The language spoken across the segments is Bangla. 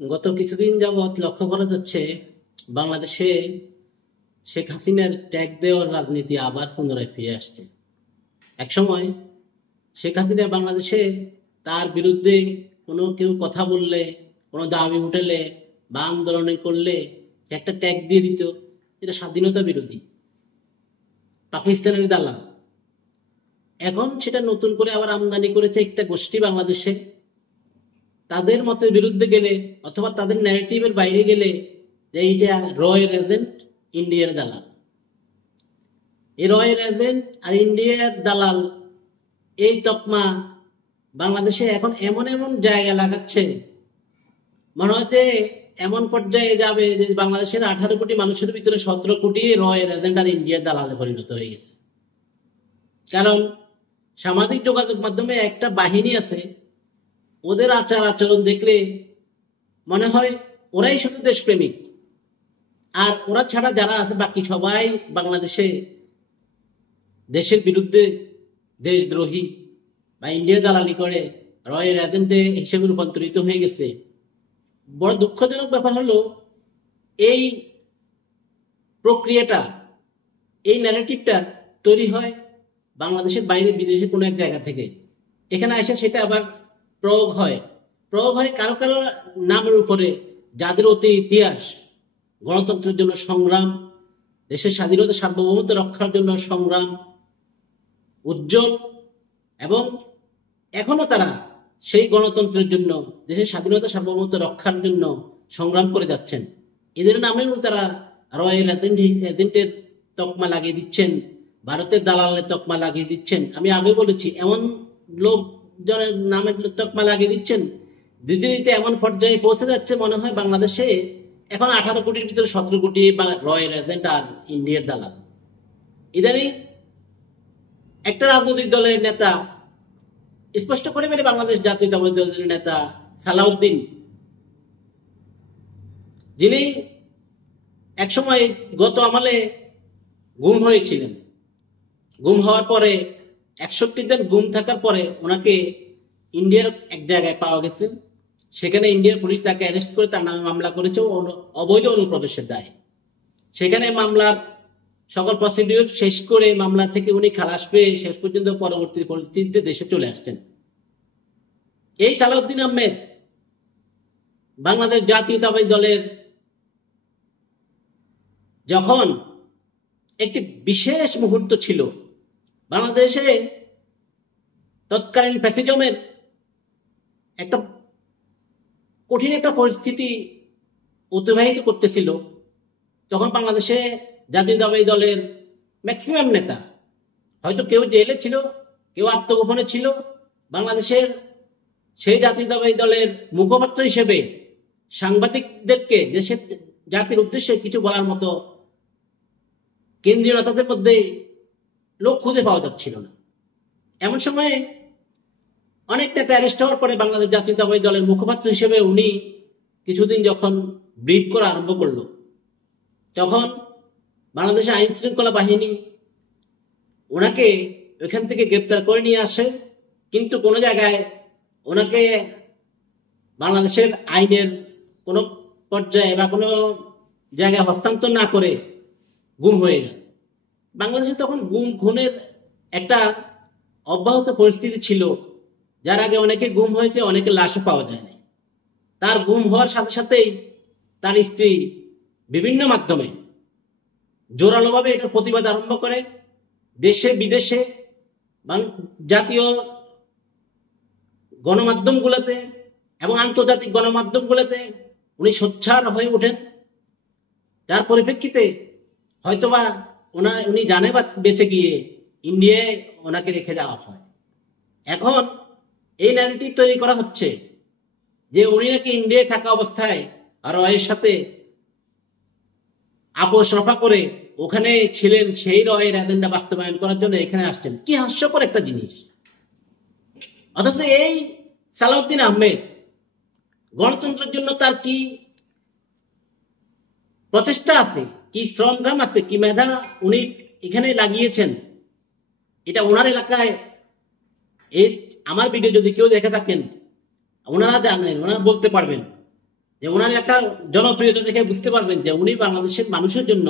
গত কিছুদিন যাবৎ লক্ষ্য করা যাচ্ছে বাংলাদেশে শেখ হাসিনার ট্যাগ দেওয়ার রাজনীতি আবার পুনরায় ফিরে আসছে। একসময় শেখ হাসিনা বাংলাদেশে তার বিরুদ্ধে কোনো কেউ কথা বললে, কোনো দাবি উঠালে বা আন্দোলন করলে একটা ট্যাগ দিয়ে দিত, এটা স্বাধীনতা বিরোধী, পাকিস্তানের দালাল। এখন সেটা নতুন করে আবার আমদানি করেছে একটা গোষ্ঠী বাংলাদেশে। তাদের মতের বিরুদ্ধে গেলে অথবা তাদের ন্যারেটিভের বাইরে গেলে যে এইটা রয়ের এজেন্ট, ইন্ডিয়ার দালাল। এই রয়ের এজেন্ট আর ইন্ডিয়ার দালাল এই তকমা বাংলাদেশে এখন এমন এমন জায়গা লাগাচ্ছে, মনে হচ্ছে এমন পর্যায়ে যাবে যে বাংলাদেশের 18 কোটি মানুষের ভিতরে 17 কোটি রয়ের এজেন্ট আর ইন্ডিয়ার দালালে পরিণত হয়ে গেছে। কারণ সামাজিক যোগাযোগ মাধ্যমে একটা বাহিনী আছে, ওদের আচার আচরণ দেখলে মনে হয় ওরাই শুধু দেশপ্রেমিক, আর ওরা ছাড়া যারা আছে বাকি সবাই বাংলাদেশে দেশের বিরুদ্ধে দেশদ্রোহী বা ইন্ডিয়ার দালালি করে রয়ের এজেন্টে হিসেবে রূপান্তরিত হয়ে গেছে। বড় দুঃখজনক ব্যাপার হলো এই প্রক্রিয়াটা, এই ন্যারেটিভটা তৈরি হয় বাংলাদেশের বাইরে বিদেশে কোনো এক জায়গা থেকে। এখানে আসে সেটা আবার প্রয়োগ হয় কারো কারো নামের উপরে, যাদের অতি ইতিহাস, গণতন্ত্রের জন্য সংগ্রাম, দেশের স্বাধীনতা সার্বভৌমত্ব রক্ষার জন্য সংগ্রাম উজ্জ্বল, এবং এখনো তারা সেই গণতন্ত্রের জন্য, দেশের স্বাধীনতা সার্বভৌমত্ব রক্ষার জন্য সংগ্রাম করে যাচ্ছেন। এদের নামেও তারা রয়েল এজেন্টের তকমা লাগিয়ে দিচ্ছেন, ভারতের দালালের তকমা লাগিয়ে দিচ্ছেন। আমি আগে বলেছি, এমন লোকজনের নামের তকমা লাগিয়ে দিচ্ছেন, ধীরে ধীরে এমন পর্যায়ে পৌঁছে যাচ্ছে মনে হয় বাংলাদেশে এখন 18 কোটির ভিতরে 17 কোটি রয়েল এজেন্ট আর ইন্ডিয়ার দালাল। ইদানিং একটা রাজনৈতিক দলের নেতা স্পষ্ট করে বলে, বাংলাদেশ জাতীয়তাবাদী দলের নেতা সালাউদ্দিন, যিনি একসময় গত আমলে গুম হয়েছিলেন, গুম হওয়ার পরে 61 দিন গুম থাকার পরে ওনাকে ইন্ডিয়ার এক জায়গায় পাওয়া গেছে। সেখানে ইন্ডিয়ার পুলিশ তাকে অ্যারেস্ট করে তার নামে মামলা করেছে অবৈধ অনুপ্রবেশের দায়ে। সেখানে মামলার সকল প্রসিডিউর শেষ করে মামলা থেকে উনি খালাস পেয়ে শেষ পর্যন্ত পরবর্তী পরিস্থিতিতে দেশে চলে আসছেন। এই সালাউদ্দিন আহমেদ বাংলাদেশ জাতীয়তাবাদী দলের যখন একটি বিশেষ মুহূর্ত ছিল, বাংলাদেশে তৎকালীন ফ্যাসিজমের একটা কঠিন একটা পরিস্থিতি অতিবাহিত করতেছিল, তখন বাংলাদেশে জাতীয়তাবাদী দলের ম্যাক্সিমাম নেতা, হয়তো কেউ জেলে ছিল, কেউ আত্মগোপনে ছিল, বাংলাদেশের সেই জাতীয়তাবাদী দলের মুখপাত্র হিসেবে সাংবাদিকদেরকে দেশের জাতির উদ্দেশ্যে কিছু বলার মতো কেন্দ্রীয় নেতাদের মধ্যে লোক খুঁজে পাওয়া যাচ্ছিল না। এমন সময়ে অনেক নেতা অ্যারেস্ট হওয়ার পরে বাংলাদেশ জাতীয়তাবাদী দলের মুখপাত্র হিসেবে উনি কিছুদিন যখন ব্রিফ করা আরম্ভ করলো, তখন বাংলাদেশের আইন শৃঙ্খলা বাহিনী ওনাকে ওইখান থেকে গ্রেপ্তার করে নিয়ে আসে, কিন্তু কোনো জায়গায় ওনাকে বাংলাদেশের আইনের কোনো পর্যায়ে বা কোনো জায়গায় হস্তান্তর না করে গুম হয়ে যান। বাংলাদেশে তখন গুম খুনের একটা অব্যাহত পরিস্থিতি ছিল, যার আগে অনেকে গুম হয়েছে, অনেকে লাশও পাওয়া যায়নি। তার গুম হওয়ার সাথে সাথেই তার স্ত্রী বিভিন্ন মাধ্যমে জোরালোভাবে এটার প্রতিবাদ আরম্ভ করে। দেশে বিদেশে জাতীয় গণমাধ্যমগুলোতে এবং আন্তর্জাতিক গণমাধ্যমগুলোতে উনি সোচ্চার হয়ে ওঠেন, যার পরিপ্রেক্ষিতে হয়তোবা উনি জানে বা বেঁচে গিয়ে ইন্ডিয়ায় ওনাকে রেখে যাওয়া হয়। এখন এই ন্যারেটিভ তৈরি করা হচ্ছে যে উনি নাকি ইন্ডিয়ায় থাকা অবস্থায় আর রয়ের সাথে আপোষ রফা করে ওখানে ছিলেন, সেই রয়ের এজেন্ডা বাস্তবায়ন করার জন্য এখানে আসছেন। কি হাস্যকর একটা জিনিস! অথচ এই সালাউদ্দিন আহমেদ গণতন্ত্রের জন্য তার কি প্রচেষ্টা আছে, কি শ্রমঘাম আছে, কি মেধা উনি এখানে লাগিয়েছেন, এটা ওনার এলাকায়। এই আমার ভিডিও যদি কেউ দেখে থাকেন, ওনারা জানেন, ওনারা বলতে পারবেন যে ওনার একটা জনপ্রিয়তা দেখে বুঝতে পারবেন যে উনি বাংলাদেশের মানুষের জন্য,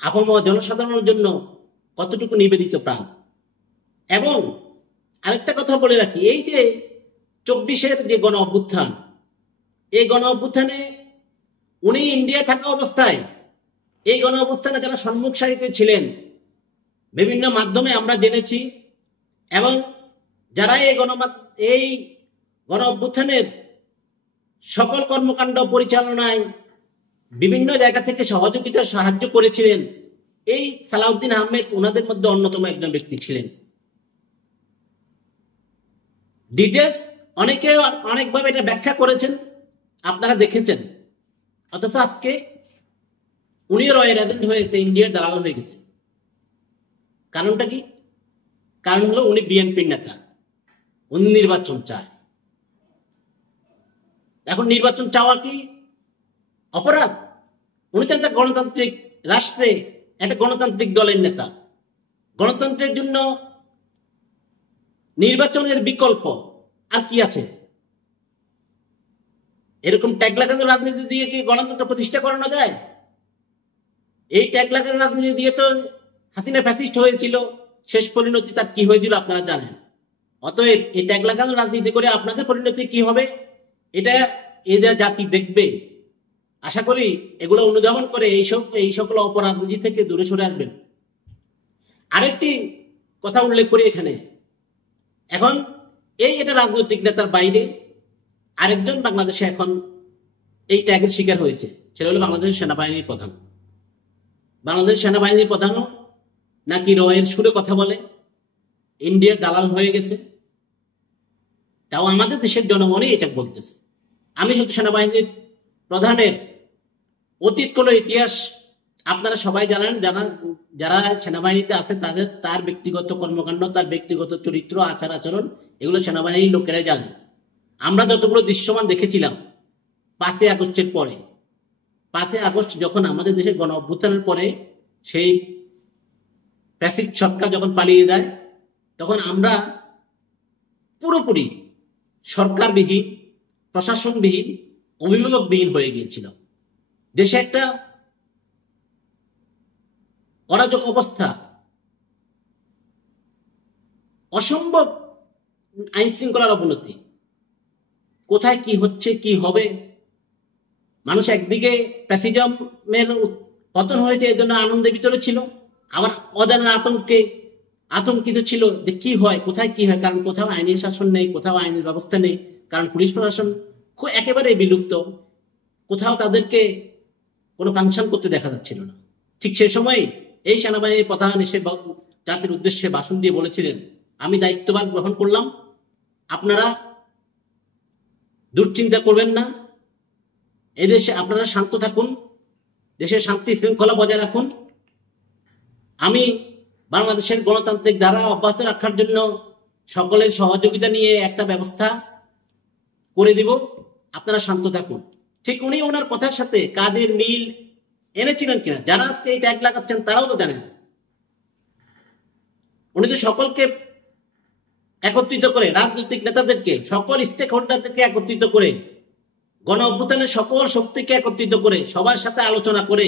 আপামর জনসাধারণের জন্য কতটুকু নিবেদিত প্রাণ। এবং আরেকটা কথা বলে রাখি, এই যে 24-এর যে গণ অভ্যুত্থান, এই গণ অভ্যুত্থানে উনি ইন্ডিয়া থাকা অবস্থায় এই গণ অভ্যুত্থানে যারা সম্মুখ সারিতে ছিলেন বিভিন্ন মাধ্যমে আমরা জেনেছি, এবং যারা এই গণ অভ্যুত্থানের সকল কর্মকাণ্ড পরিচালনায় বিভিন্ন জায়গা থেকে সহযোগিতা সাহায্য করেছিলেন, এই সালাউদ্দিন আহমেদ ওনাদের মধ্যে অন্যতম একজন ব্যক্তি ছিলেন। ডিটেলস অনেকে অনেকভাবে এটা ব্যাখ্যা করেছেন, আপনারা দেখেছেন। অথচ আজকে উনিও রয়ের এজেন্ট হয়েছে, ইন্ডিয়ার দালাল হয়ে গেছে। কারণটা কি? কারণ হলো উনি বিএনপির নেতা, উনি নির্বাচন চায়। এখন নির্বাচন চাওয়া কি অপরাধ? উনি তো একটা গণতান্ত্রিক রাষ্ট্রে একটা গণতান্ত্রিক দলের নেতা। গণতন্ত্রের জন্য নির্বাচনের বিকল্প আর কি আছে? এরকম ট্যাগ লাগানো রাজনীতি দিয়ে কি গণতন্ত্র প্রতিষ্ঠা করানো যায়? এই ট্যাগ লাগানো রাজনীতি দিয়ে তো হাসিনা ফ্যাসিস্ট হয়েছিল, শেষ পরিণতি তার কি হয়েছিল আপনারা জানেন। অতএব এই ট্যাগ লাগানো রাজনীতি করে আপনাদের পরিণতি কি হবে এটা এদের জাতি দেখবে। আশা করি এগুলো অনুধাবন করে এই সকল অপরাধনীতি থেকে দূরে সরে আসবেন। আরেকটি কথা উল্লেখ করি এখানে, এখন এটা রাজনৈতিক নেতার বাইরে আরেকজন বাংলাদেশে এখন এই ট্যাগের শিকার হয়েছে, সেটা হলো বাংলাদেশের সেনাবাহিনীর প্রধান। বাংলাদেশ সেনাবাহিনীর প্রধানও নাকি রয়ের সুরে কথা বলে, ইন্ডিয়ার দালাল হয়ে গেছে। তাও আমাদের দেশের জনগণই এটা বলতেছে। আমি শুধু সেনাবাহিনীর প্রধানের অতীত কোনো ইতিহাস আপনারা সবাই জানেন, যারা সেনাবাহিনীতে আছে তার ব্যক্তিগত কর্মকাণ্ড, তার ব্যক্তিগত চরিত্র, আচার আচরণ, এগুলো সেনাবাহিনীর লোকেরাই জানেন। আমরা যতগুলো দৃশ্যমান দেখেছিলাম 5ই আগস্টের পরে, 5ই আগস্ট যখন আমাদের দেশের গণ অভ্যুত্থানের পরে সেই ফ্যাসিস্ট সরকার যখন পালিয়ে যায়, তখন আমরা পুরোপুরি সরকারবিহীন, প্রশাসনবিহীন, অভিভাবকবিহীন হয়ে গিয়েছিলাম। দেশে একটা অরাজক অবস্থা, অসম্ভব আইন শৃঙ্খলার অবনতি, কোথায় কি হচ্ছে কি হবে। মানুষ একদিকে প্যাসিজমের পতন হয়েছে এই জন্য আনন্দের ভিতরে ছিল, আবার অজানা আতঙ্কিত ছিল যে কি হয়, কোথায় কি হয়। কারণ কোথাও আইনের শাসন নেই, কোথাও আইনের ব্যবস্থা নেই, কারণ পুলিশ প্রশাসন একেবারে বিলুপ্ত, কোথাও তাদেরকে কোনো ফাংশন করতে দেখা যাচ্ছিল না। ঠিক সে সময় এই সেনাবাহিনীর প্রধান এসে জাতির উদ্দেশ্যে ভাষণ দিয়ে বলেছিলেন, আমি দায়িত্বভার গ্রহণ করলাম, আপনারা দুশ্চিন্তা করবেন না, এদেশে আপনারা শান্ত থাকুন, দেশের শান্তি শৃঙ্খলা বজায় রাখুন, আমি বাংলাদেশের গণতান্ত্রিক ধারা অব্যাহত রাখার জন্য সকলের সহযোগিতা নিয়ে একটা ব্যবস্থা করে দিব, আপনারা শান্ত থাকুন। ঠিক উনি ওনার কথার সাথে কাজের মিল এনেছিলেন কিনা যারা আজকে এই ট্যাগ লাগাচ্ছেন তারাও তো জানেন। উনি তো সকলকে একত্রিত করে, রাজনৈতিক নেতাদেরকে, সকল স্টেক হোল্ডারদেরকে একত্রিত করে, গণ অভ্যুত্থানের সকল শক্তিকে একত্রিত করে, সবার সাথে আলোচনা করে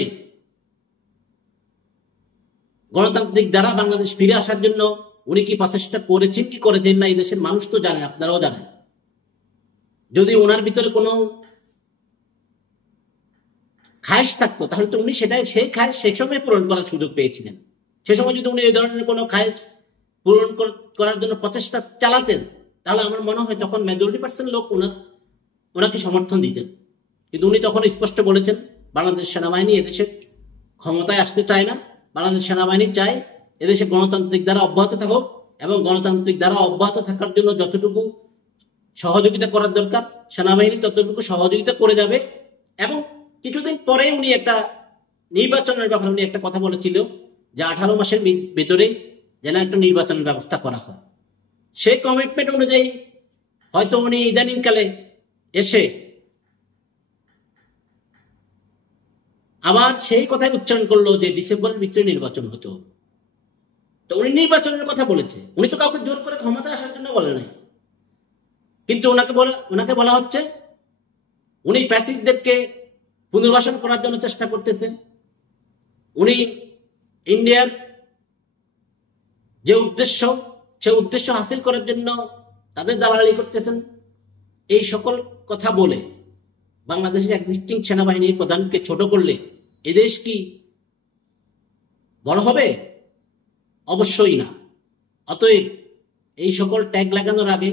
গণতান্ত্রিক দ্বারা বাংলাদেশ ফিরে আসার জন্য উনি কি প্রচেষ্টা করেছেন কি করেছেন না এই দেশের মানুষ তো জানে, আপনারাও জানেন। যদি ওনার ভিতরে কোনো খায়েশ থাকতো তাহলে তো উনি সেই খায়েশ সেই সময় পূরণ করার সুযোগ পেয়েছিলেন। সে সময় যদি উনি এই ধরনের কোনো খায়েশ পূরণ করার জন্য প্রচেষ্টা চালাতেন তাহলে আমার মনে হয় তখন মেজরিটি% লোক ওনাকে সমর্থন দিতেন। কিন্তু উনি তখন স্পষ্ট বলেছেন বাংলাদেশ সেনাবাহিনী এদেশে ক্ষমতায় আসতে চায় না, বাংলাদেশ সেনাবাহিনী চায় এদেশে গণতান্ত্রিক দ্বারা অব্যাহত থাকুক, এবং গণতান্ত্রিক দ্বারা অব্যাহত থাকার জন্য যতটুকু সহযোগিতা করার দরকার সেনাবাহিনী ততটুকু সহযোগিতা করে যাবে। এবং কিছুদিন পরে উনি একটা নির্বাচনের ব্যাপারে উনি একটা কথা বলেছিল যে 18 মাসের ভেতরে যেন একটা নির্বাচনের ব্যবস্থা করা হয়। সেই কমিটমেন্ট অনুযায়ী হয়তো উনি ইদানিংকালে এসে আবার সেই কথাই উচ্চারণ করলো যে ডিসেম্বরের ভিতরে নির্বাচন হতো। তো উনি নির্বাচনের কথা বলেছে, উনি তো কাউকে জোর করে ক্ষমতা আসার জন্য বলে নাই। কিন্তু ওনাকে বলা হচ্ছে উনি প্যাসিফদেরকে পুনর্বাসন করার জন্য চেষ্টা করতেছেন। উনি ইন্ডিয়ার যে উদ্দেশ্য, সে উদ্দেশ্য হাসিল করার জন্য তাদের দালালি করতেছেন। এই সকল কথা বলে বাংলাদেশের এক্সিস্টিং সেনাবাহিনীর প্রধানকে ছোট করলে এদেশ কি বড় হবে? অবশ্যই না। অতএব এই সকল ট্যাগ লাগানোর আগে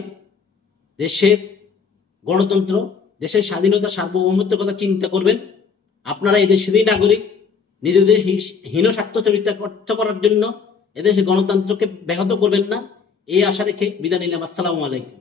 দেশের গণতন্ত্র, দেশের স্বাধীনতা, সার্বভৌমত্বের কথা চিন্তা করবেন। আপনারা এদেশেরই নাগরিক, নিজেদের হীন স্বার্থ চরিতার্থ করার জন্য এদেশের গণতন্ত্রকে ব্যাহত করবেন না, এই আশা রেখে বিদায় নিলাম। আসসালামু আলাইকুম।